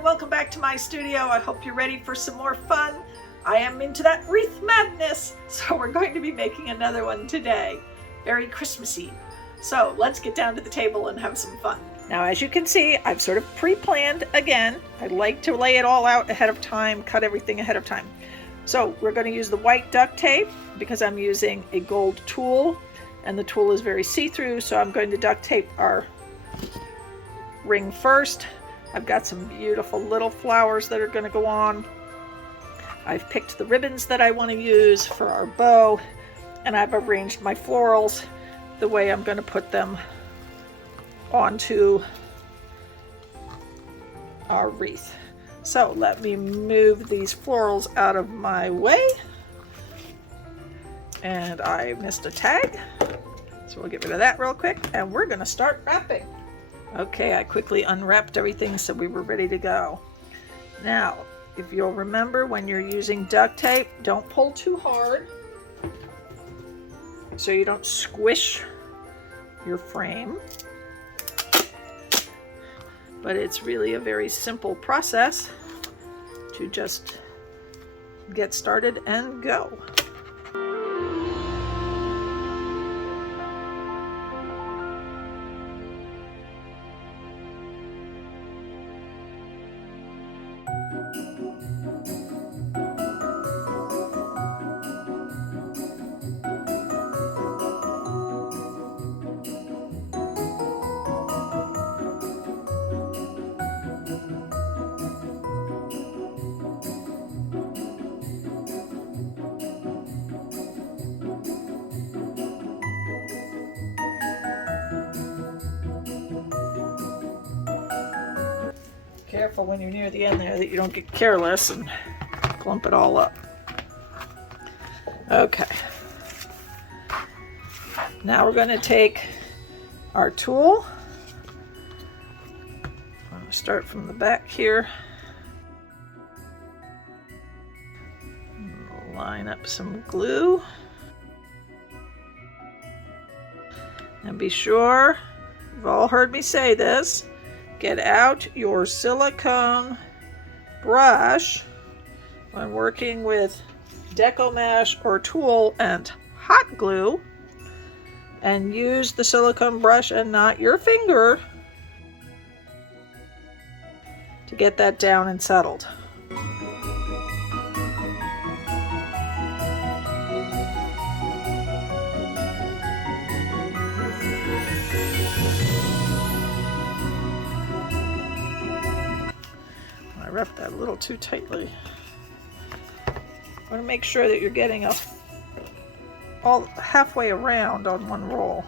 and welcome back to my studio. I hope you're ready for some more fun. I am into that wreath madness, so we're going to be making another one today. Very Christmassy. So let's get down to the table and have some fun. Now, as you can see, I've sort of pre-planned again. I like to lay it all out ahead of time, cut everything ahead of time. So we're going to use the white duct tape because I'm using a gold tool, and the tool is very see-through, so I'm going to duct tape our ring first. I've got some beautiful little flowers that are going to go on. I've picked the ribbons that I want to use for our bow, and I've arranged my florals the way I'm going to put them onto our wreath. So let me move these florals out of my way. And I missed a tag, so we'll get rid of that real quick, and we're going to start wrapping. Okay, I quickly unwrapped everything so we were ready to go. Now, if you'll remember, when you're using duct tape, don't pull too hard so you don't squish your frame. But it's really a very simple process to just get started and go. Careful when you're near the end there that you don't get careless and clump it all up. Okay. Now we're going to take our tool. I'm going to start from the back here. Line up some glue. And be sure, you've all heard me say this, get out your silicone brush when working with Deco Mesh or tulle and hot glue, and use the silicone brush and not your finger to get that down and settled. I wrapped that a little too tightly. I want to make sure that you're getting all halfway around on one roll.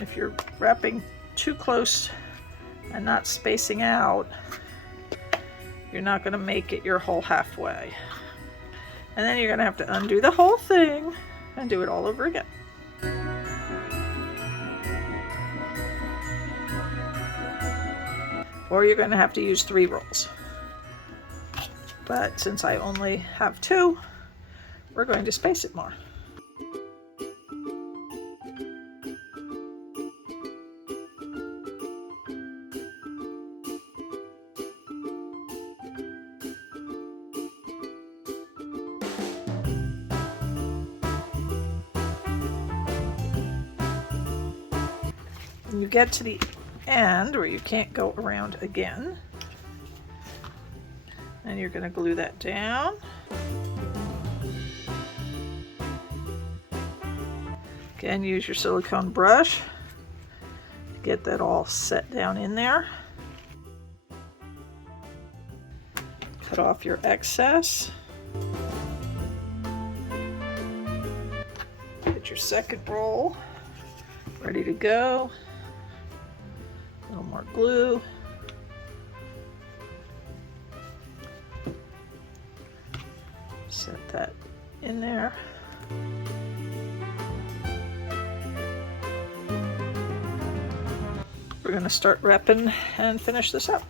If you're wrapping too close and not spacing out, you're not going to make it your whole halfway. And then you're going to have to undo the whole thing and do it all over again. Or you're going to have to use 3 rolls. But since I only have 2, we're going to space it more. When you get to the end where you can't go around again, and you're going to glue that down. Again, use your silicone brush to get that all set down in there. Cut off your excess. Get your second roll ready to go. A little more glue. Set that in there. We're going to start wrapping and finish this up.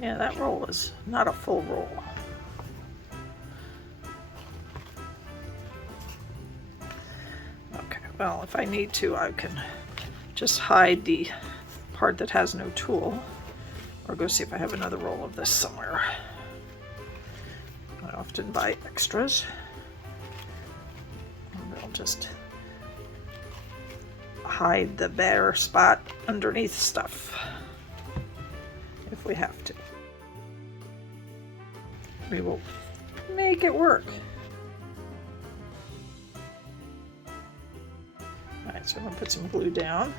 Yeah, that roll is not a full roll. well, if I need to, I can just hide the part that has no tool, or go see if I have another roll of this somewhere. I often buy extras. And I'll just hide the bare spot underneath stuff if we have to. We will make it work. Alright, so I'm going to put some glue down.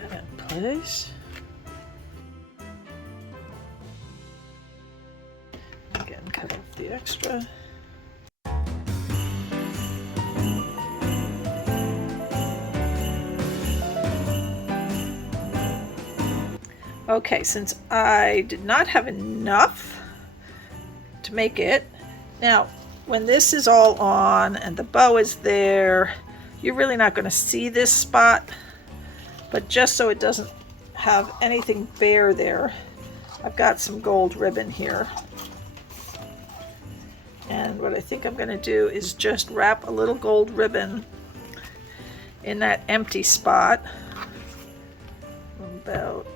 Put that in place. Again, cut off the extra. Okay, since I did not have enough to make it, now when this is all on and the bow is there, you're really not going to see this spot, but just so it doesn't have anything bare there, I've got some gold ribbon here. And what I think I'm going to do is just wrap a little gold ribbon in that empty spot, about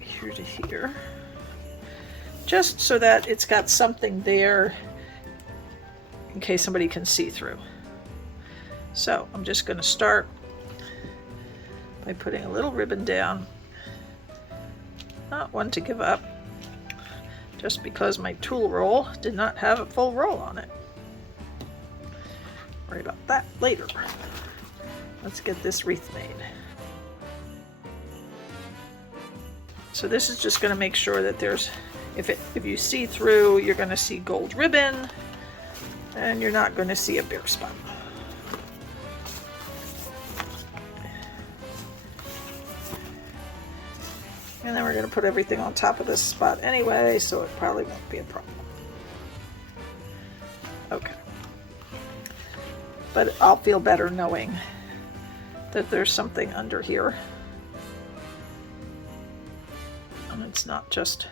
here to here, just so that it's got something there in case somebody can see through. So I'm just going to start by putting a little ribbon down, not one to give up, just because my tool roll did not have a full roll on it. Worry about that later. Let's get this wreath made. So this is just going to make sure that there's, if you see through, you're going to see gold ribbon, and you're not going to see a bare spot. And then we're going to put everything on top of this spot anyway, so it probably won't be a problem. Okay. But I'll feel better knowing that there's something under here. And it's not just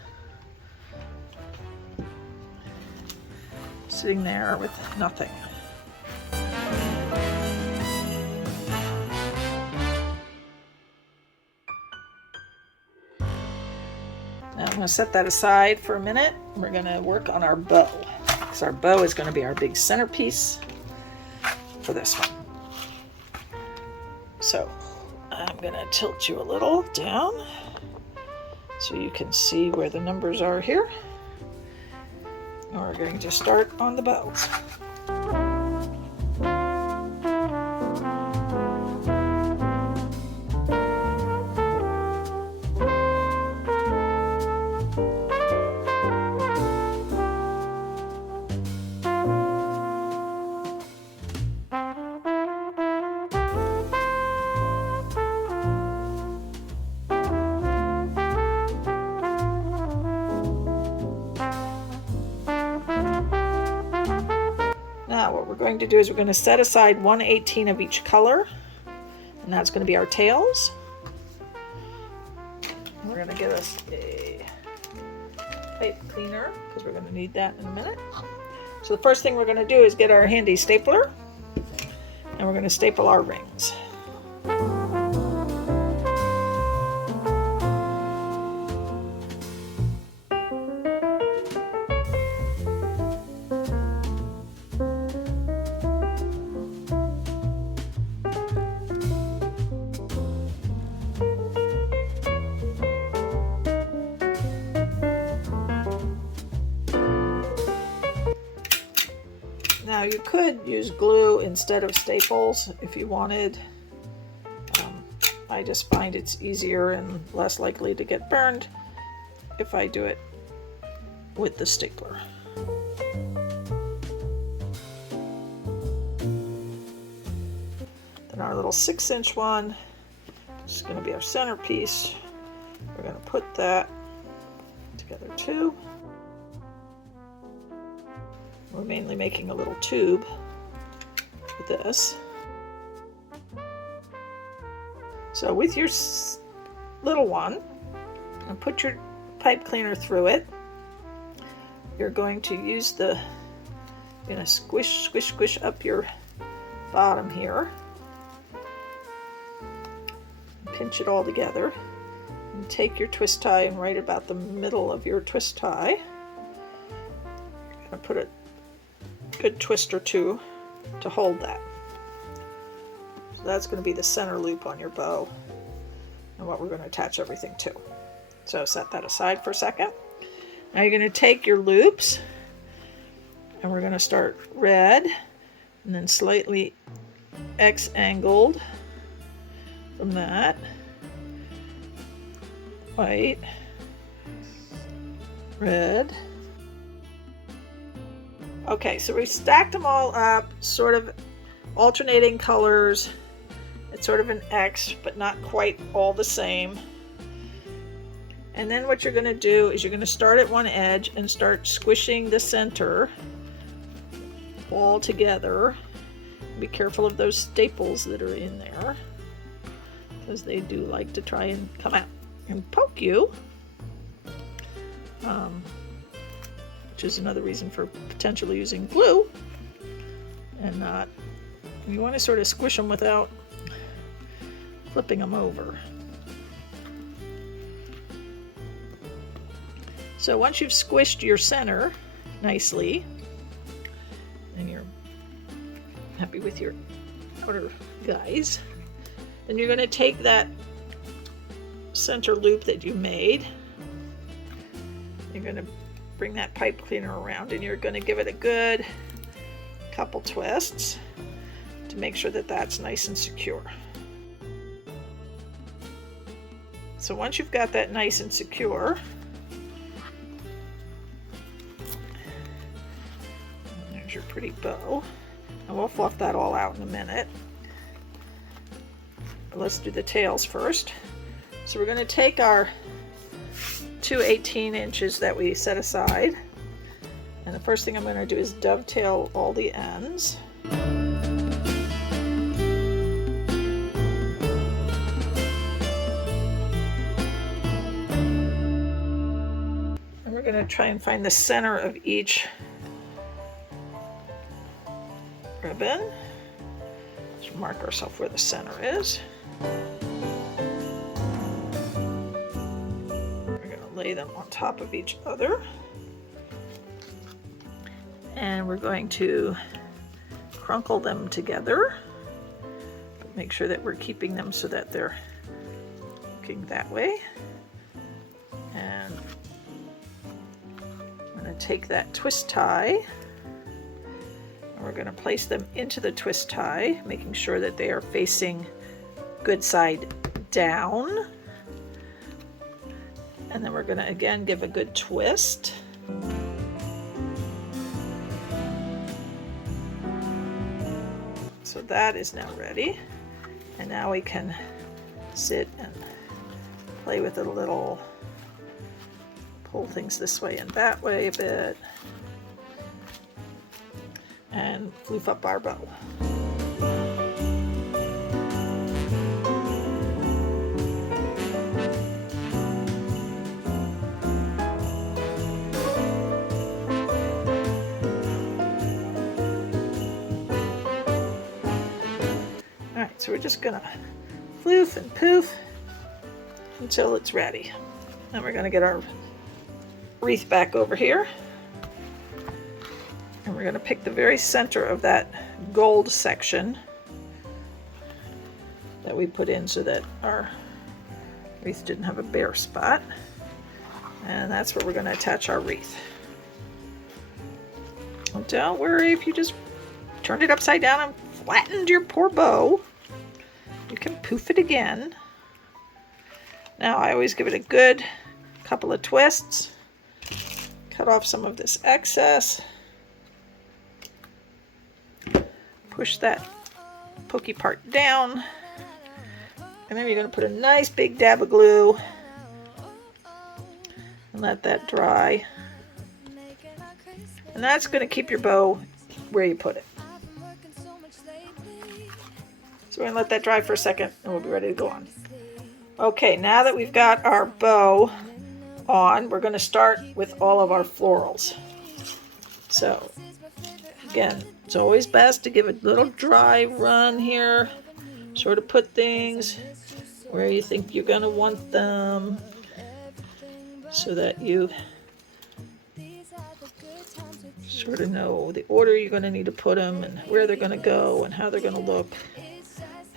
sitting there with nothing. Now I'm going to set that aside for a minute. We're going to work on our bow, because our bow is going to be our big centerpiece for this one. So I'm going to tilt you a little down so you can see where the numbers are here. And we're going to start on the bows. Now what we're going to do is we're going to set aside 1/18 of each color, and that's going to be our tails. We're going to get us a pipe cleaner, because we're going to need that in a minute. So the first thing we're going to do is get our handy stapler, and we're going to staple our rings. Now you could use glue instead of staples if you wanted. I just find it's easier and less likely to get burned if I do it with the stapler. Then our little 6-inch one is going to be our centerpiece. We're going to put that together too. We're mainly making a little tube with this. So with your little one, and put your pipe cleaner through it, you're going to use you're going to squish, squish, squish up your bottom here. Pinch it all together. And take your twist tie and right about the middle of your twist tie. You're going to put a good twist or two to hold that. So that's going to be the center loop on your bow and what we're going to attach everything to. So set that aside for a second. Now you're going to take your loops and we're going to start red and then slightly X angled from that. White, red. Okay, so we stacked them all up, sort of alternating colors. It's sort of an X, but not quite all the same. And then what you're going to do is you're going to start at one edge and start squishing the center all together. Be careful of those staples that are in there, because they do like to try and come out and poke you, which is another reason for potentially using glue and not. You want to sort of squish them without flipping them over. So once you've squished your center nicely and you're happy with your outer guys, then you're going to take that center loop that you made. You're going to bring that pipe cleaner around and you're going to give it a good couple twists to make sure that that's nice and secure. So once you've got that nice and secure, there's your pretty bow. And we'll fluff that all out in a minute. But let's do the tails first. So we're going to take our two 18 inches that we set aside, and the first thing I'm going to do is dovetail all the ends. And we're going to try and find the center of each ribbon. Let's mark ourselves where the center is. Lay them on top of each other, and we're going to crunkle them together, but make sure that we're keeping them so that they're looking that way. And I'm going to take that twist tie and we're going to place them into the twist tie, making sure that they are facing good side down. And then we're going to again give a good twist. So that is now ready. And now we can sit and play with it a little. Pull things this way and that way a bit. And floof up our bow. So we're just gonna floof and poof until it's ready. Then we're gonna get our wreath back over here. And we're gonna pick the very center of that gold section that we put in so that our wreath didn't have a bare spot. And that's where we're gonna attach our wreath. And don't worry if you just turned it upside down and flattened your poor bow. You can poof it again. Now I always give it a good couple of twists. Cut off some of this excess. Push that pokey part down. And then you're going to put a nice big dab of glue and let that dry. And that's going to keep your bow where you put it. So we're going to let that dry for a second and we'll be ready to go on. Okay, now that we've got our bow on, we're going to start with all of our florals. So again, it's always best to give it a little dry run here. Sort of put things where you think you're going to want them so that you sort of know the order you're going to need to put them and where they're going to go and how they're going to look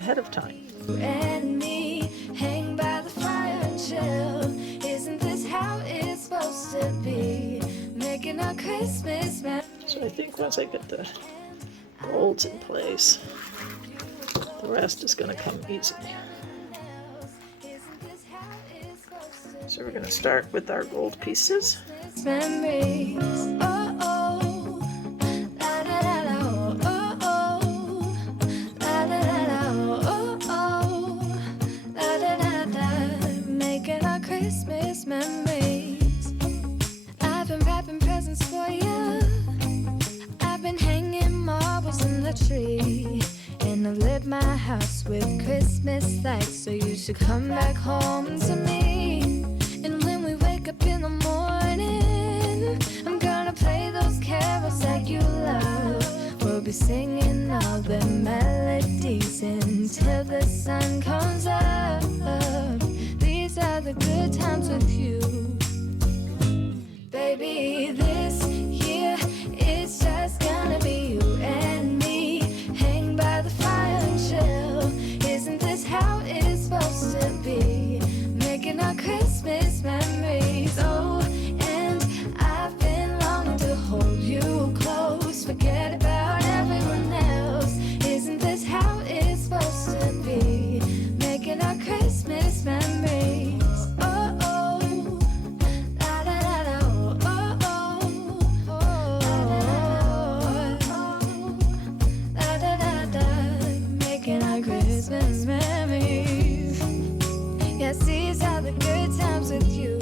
ahead of time. And me hang by the fire and chill. Isn't this how it's supposed to be? Making our Christmas memories. So I think once I get the golds in place, the rest is going to come easily. So we're going to start with our gold pieces. Memories. Oh, oh. La, la, la, la, oh, oh. La, la, la, la, oh, oh. La, la, la, la. Making our Christmas memories. I've been wrapping presents for you. I've been hanging marbles in the tree. And I've lit my house with Christmas lights. So you should come back home to me. And when we wake up in the morning, I'm gonna play those carols that you love. We'll be singing all the melodies until the sun comes up. These are the good times with you. Baby, this year it's just gonna be you and me. Hang by the fire and chill. Isn't this how it's supposed to be? Making our Christmas memories. Oh, and I've been longing to hold you close. Forget about everyone else. Isn't this how it's supposed to be? Making our Christmas memories. Oh, oh. La, la, la, la, oh, oh, oh, oh. La, la, la, la. Making our Christmas memories. Yes, these are the good times with you.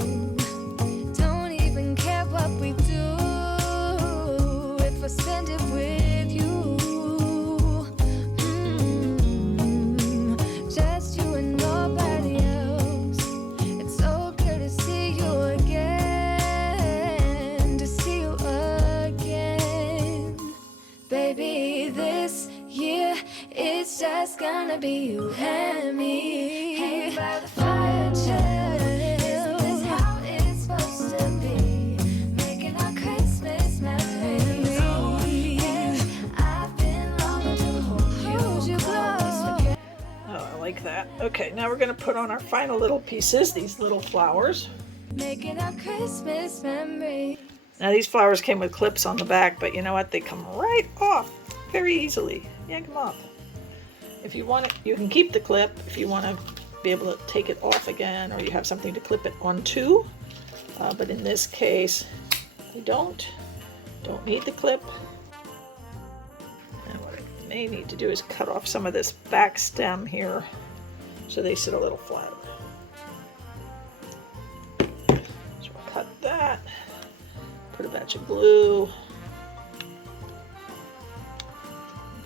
Don't even care what we do if I spend it with you. Just you and nobody else. It's so good to see you again. To see you again. Baby, this year it's just gonna be you and me. Hang by the fire, chill. Isn't this how it's supposed to be? Making our Christmas memories. And I've been longing to hold you close. Oh, I like that. Okay, now we're going to put on our final little pieces, these little flowers. Making our Christmas memories. Now these flowers came with clips on the back, but you know what? They come right off very easily. Yank them off. If you want it, you can keep the clip if you want to be able to take it off again, or you have something to clip it onto. But in this case, I don't need the clip. And what I may need to do is cut off some of this back stem here so they sit a little flat. So I'll cut that, put a batch of glue,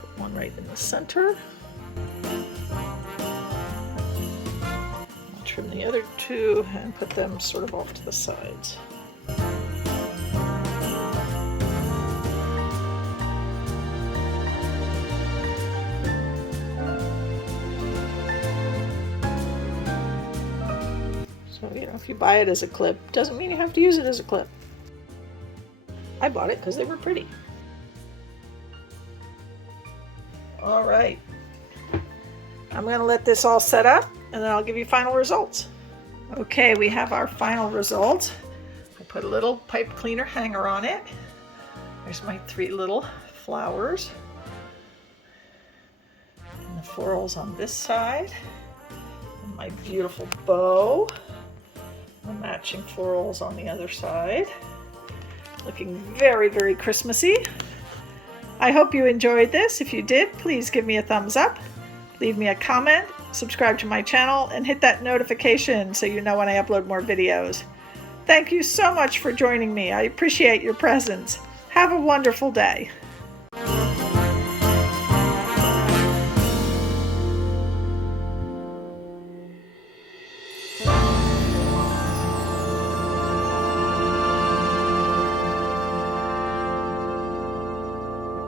put one right in the center. I'll trim the other two and put them sort of off to the sides. So, you know, if you buy it as a clip, doesn't mean you have to use it as a clip. I bought it because they were pretty. All right. I'm going to let this all set up and then I'll give you final results. Okay, we have our final result. I put a little pipe cleaner hanger on it. There's my 3 little flowers. And the florals on this side. And my beautiful bow. The matching florals on the other side. Looking very, very Christmassy. I hope you enjoyed this. If you did, please give me a thumbs up. Leave me a comment, subscribe to my channel, and hit that notification so you know when I upload more videos. Thank you so much for joining me. I appreciate your presence. Have a wonderful day.